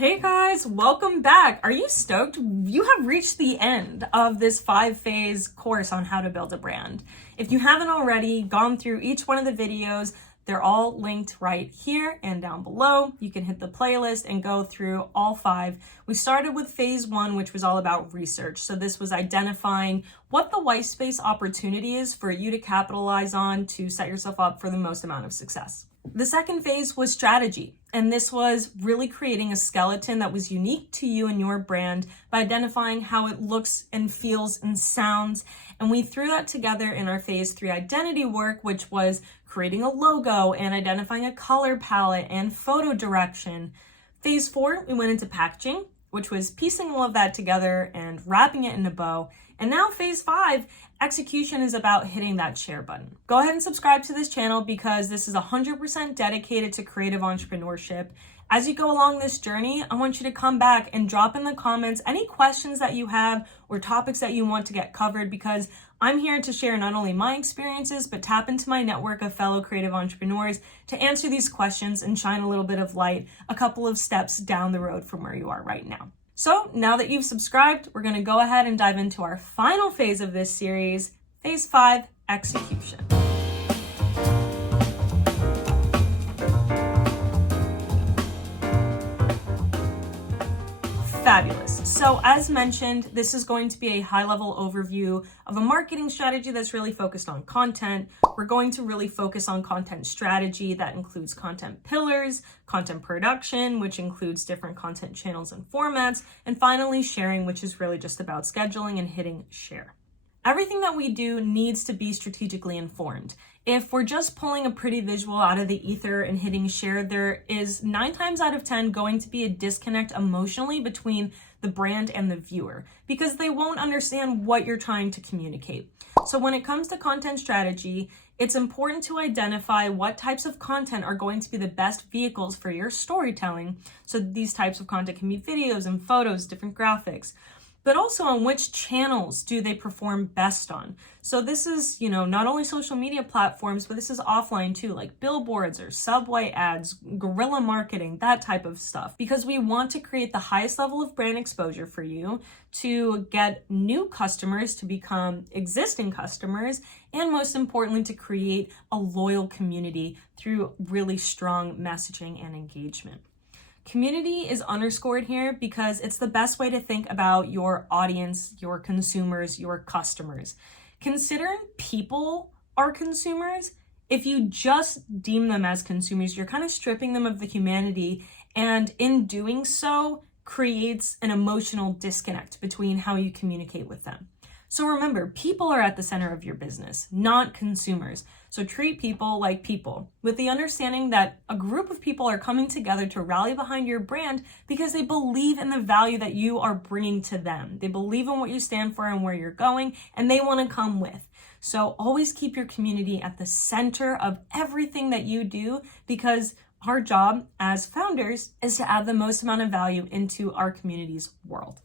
Hey guys, welcome back. Are you stoked? You have reached the end of this 5-phase course on how to build a brand. If you haven't already gone through each one of the videos, they're all linked right here and down below. You can hit the playlist and go through all 5. We started with phase 1, which was all about research. So this was identifying what the white space opportunity is for you to capitalize on to set yourself up for the most amount of success. The second phase was strategy, and this was really creating a skeleton that was unique to you and your brand by identifying how it looks and feels and sounds. And we threw that together in our phase 3 identity work, which was creating a logo and identifying a color palette and photo direction. Phase 4, we went into packaging, which was piecing all of that together and wrapping it in a bow. And now phase 5, execution, is about hitting that share button. Go ahead and subscribe to this channel because this is 100% dedicated to creative entrepreneurship. As you go along this journey, I want you to come back and drop in the comments any questions that you have or topics that you want to get covered, because I'm here to share not only my experiences, but tap into my network of fellow creative entrepreneurs to answer these questions and shine a little bit of light a couple of steps down the road from where you are right now. So now that you've subscribed, we're going to go ahead and dive into our final phase of this series, phase 5, execution. Fabulous. So as mentioned, this is going to be a high-level overview of a marketing strategy that's really focused on content. We're going to really focus on content strategy that includes content pillars, content production, which includes different content channels and formats, and finally sharing, which is really just about scheduling and hitting share. Everything that we do needs to be strategically informed. If we're just pulling a pretty visual out of the ether and hitting share, there is 9 times out of 10 going to be a disconnect emotionally between the brand and the viewer, because they won't understand what you're trying to communicate. So when it comes to content strategy, it's important to identify what types of content are going to be the best vehicles for your storytelling. So these types of content can be videos and photos, different graphics, but also on which channels do they perform best on. So this is, not only social media platforms, but this is offline too, like billboards or subway ads, guerrilla marketing, that type of stuff. Because we want to create the highest level of brand exposure for you to get new customers to become existing customers, and most importantly, to create a loyal community through really strong messaging and engagement. Community is underscored here because it's the best way to think about your audience, your consumers, your customers. Considering people are consumers, if you just deem them as consumers, you're kind of stripping them of the humanity, and in doing so creates an emotional disconnect between how you communicate with them. So remember, people are at the center of your business, not consumers. So treat people like people, with the understanding that a group of people are coming together to rally behind your brand because they believe in the value that you are bringing to them. They believe in what you stand for and where you're going, and they want to come with. So always keep your community at the center of everything that you do, because our job as founders is to add the most amount of value into our community's world.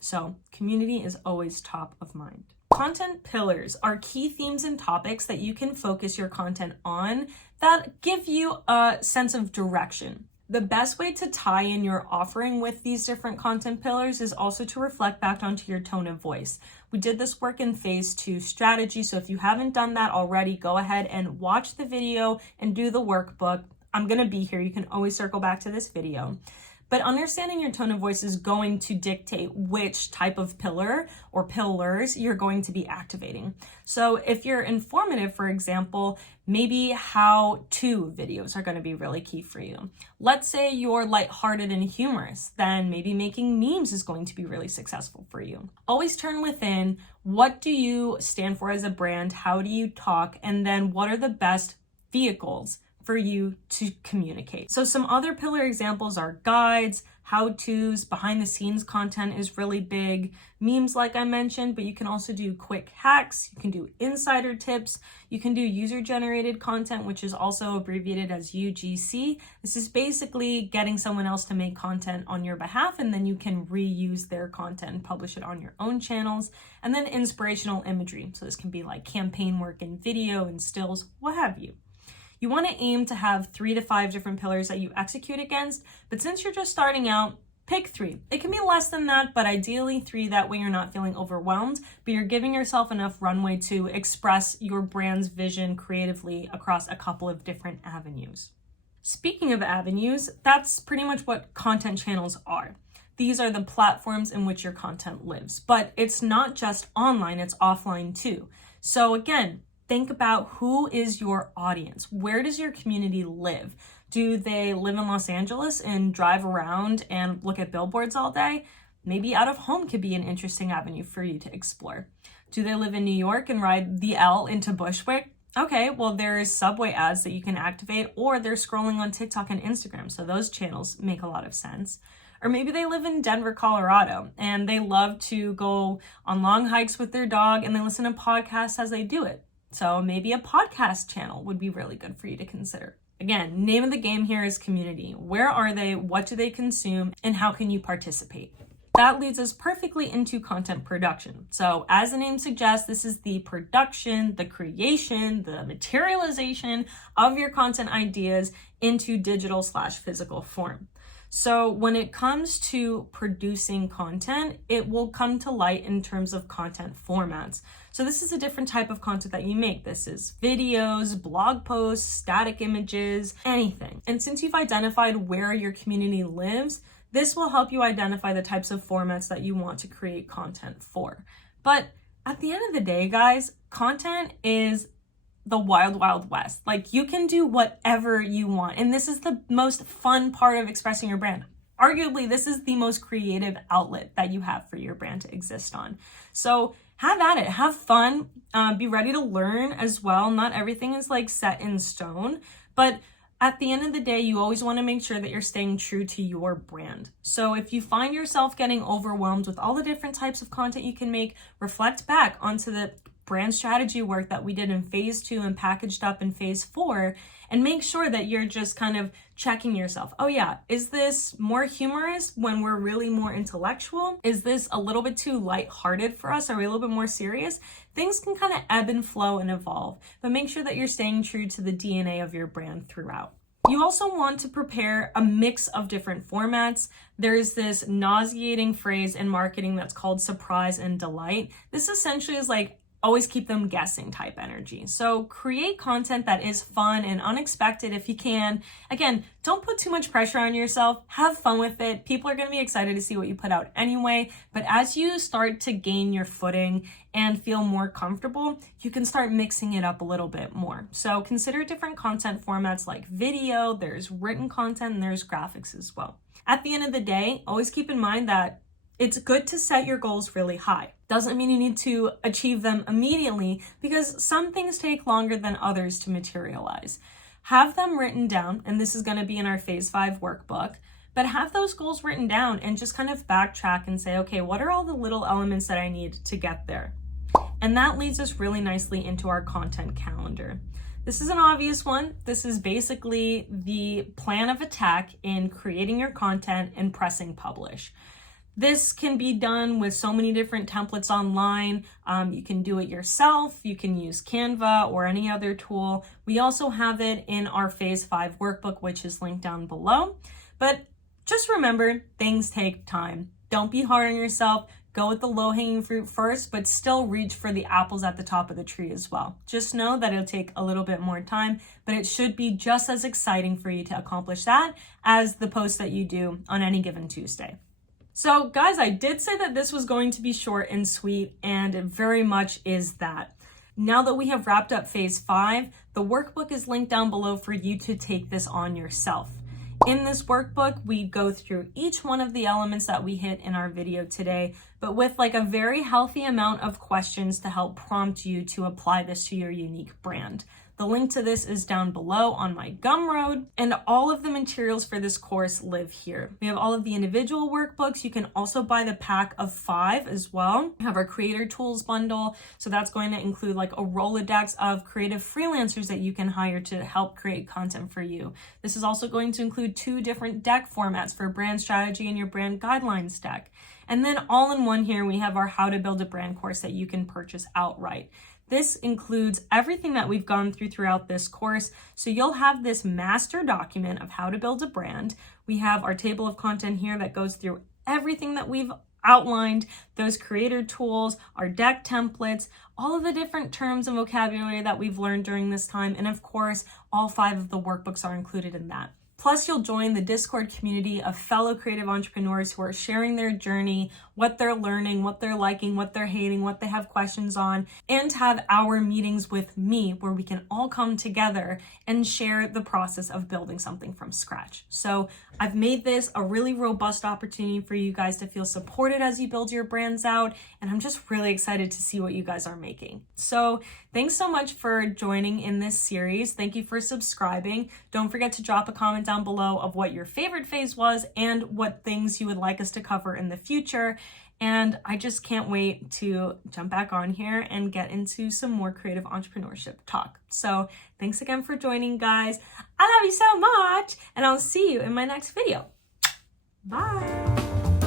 So community is always top of mind. Content pillars are key themes and topics that you can focus your content on that give you a sense of direction. The best way to tie in your offering with these different content pillars is also to reflect back onto your tone of voice. We did this work in phase 2 strategy, so if you haven't done that already, go ahead and watch the video and do the workbook. I'm going to be here. You can always circle back to this video. But understanding your tone of voice is going to dictate which type of pillar or pillars you're going to be activating. So if you're informative, for example, maybe how-to videos are going to be really key for you. Let's say you're lighthearted and humorous, then maybe making memes is going to be really successful for you. Always turn within. What do you stand for as a brand? How do you talk? And then what are the best vehicles for you to communicate? So some other pillar examples are guides, how-tos, behind the scenes content is really big, memes like I mentioned, but you can also do quick hacks, you can do insider tips, you can do user-generated content, which is also abbreviated as UGC. This is basically getting someone else to make content on your behalf, and then you can reuse their content and publish it on your own channels. And then inspirational imagery. So this can be like campaign work in video and stills, what have you. You want to aim to have 3 to 5 different pillars that you execute against, but since you're just starting out, Pick 3. It can be less than that, but ideally 3. That way you're not feeling overwhelmed, but you're giving yourself enough runway to express your brand's vision creatively across a couple of different avenues. Speaking of avenues, that's pretty much what content channels are. These are the platforms in which your content lives, but it's not just online, it's offline too. So again, think about who is your audience? Where does your community live? Do they live in Los Angeles and drive around and look at billboards all day? Maybe out of home could be an interesting avenue for you to explore. Do they live in New York and ride the L into Bushwick? Okay, well, there's subway ads that you can activate, or they're scrolling on TikTok and Instagram, so those channels make a lot of sense. Or maybe they live in Denver, Colorado, and they love to go on long hikes with their dog and they listen to podcasts as they do it. So maybe a podcast channel would be really good for you to consider. Again, name of the game here is community. Where are they? What do they consume? And how can you participate? That leads us perfectly into content production. So as the name suggests, this is the production, the creation, the materialization of your content ideas into digital/physical form. So when it comes to producing content, it will come to light in terms of content formats. So this is a different type of content that you make. This is videos, blog posts, static images, anything. And since you've identified where your community lives, this will help you identify the types of formats that you want to create content for. But at the end of the day, guys, content is the wild, wild west. Like, you can do whatever you want. And this is the most fun part of expressing your brand. Arguably, this is the most creative outlet that you have for your brand to exist on. So have at it, have fun, be ready to learn as well. Not everything is like set in stone, but at the end of the day, you always want to make sure that you're staying true to your brand. So if you find yourself getting overwhelmed with all the different types of content you can make, reflect back onto the brand strategy work that we did in phase 2 and packaged up in phase 4, and make sure that you're just kind of checking yourself. Oh yeah, is this more humorous when we're really more intellectual? Is this a little bit too lighthearted for us? Are we a little bit more serious? Things can kind of ebb and flow and evolve, but make sure that you're staying true to the DNA of your brand throughout. You also want to prepare a mix of different formats. There's this nauseating phrase in marketing that's called surprise and delight. This essentially is like always keep them guessing type energy. So create content that is fun and unexpected if you can. Again, don't put too much pressure on yourself. Have fun with it. People are going to be excited to see what you put out anyway. But as you start to gain your footing and feel more comfortable, you can start mixing it up a little bit more. So consider different content formats like video, there's written content, and there's graphics as well. At the end of the day, always keep in mind that it's good to set your goals really high. Doesn't mean you need to achieve them immediately, because some things take longer than others to materialize. Have them written down, and this is going to be in our phase 5 workbook, but have those goals written down and just kind of backtrack and say, okay, what are all the little elements that I need to get there? And that leads us really nicely into our content calendar. This is an obvious one. This is basically the plan of attack in creating your content and pressing publish. This can be done with so many different templates online. You can do it yourself. You can use Canva or any other tool. We also have it in our phase 5 workbook, which is linked down below. But just remember, things take time. Don't be hard on yourself. Go with the low-hanging fruit first, but still reach for the apples at the top of the tree as well. Just know that it'll take a little bit more time, but it should be just as exciting for you to accomplish that as the post that you do on any given Tuesday. So guys, I did say that this was going to be short and sweet, and it very much is that. Now that we have wrapped up phase 5, the workbook is linked down below for you to take this on yourself. In this workbook, we go through each one of the elements that we hit in our video today, but with like a very healthy amount of questions to help prompt you to apply this to your unique brand. The link to this is down below on my Gumroad, and all of the materials for this course live here. We have all of the individual workbooks. You can also buy the pack of 5 as well. We have our creator tools bundle. So that's going to include like a Rolodex of creative freelancers that you can hire to help create content for you. This is also going to include 2 different deck formats for brand strategy and your brand guidelines deck. And then all in one here, we have our how to build a brand course that you can purchase outright. This includes everything that we've gone through throughout this course. So you'll have this master document of how to build a brand We have our table of content here that goes through everything that we've outlined, those creator tools, our deck templates, all of the different terms and vocabulary that we've learned during this time. And of course, all 5 of the workbooks are included in that. Plus, you'll join the Discord community of fellow creative entrepreneurs who are sharing their journey, what they're learning, what they're liking, what they're hating, what they have questions on, and have our meetings with me where we can all come together and share the process of building something from scratch. So I've made this a really robust opportunity for you guys to feel supported as you build your brands out, and I'm just really excited to see what you guys are making. So thanks so much for joining in this series. Thank you for subscribing. Don't forget to drop a comment down below of what your favorite phase was and what things you would like us to cover in the future. And I just can't wait to jump back on here and get into some more creative entrepreneurship talk. So thanks again for joining, guys. I love you so much, and I'll see you in my next video. Bye.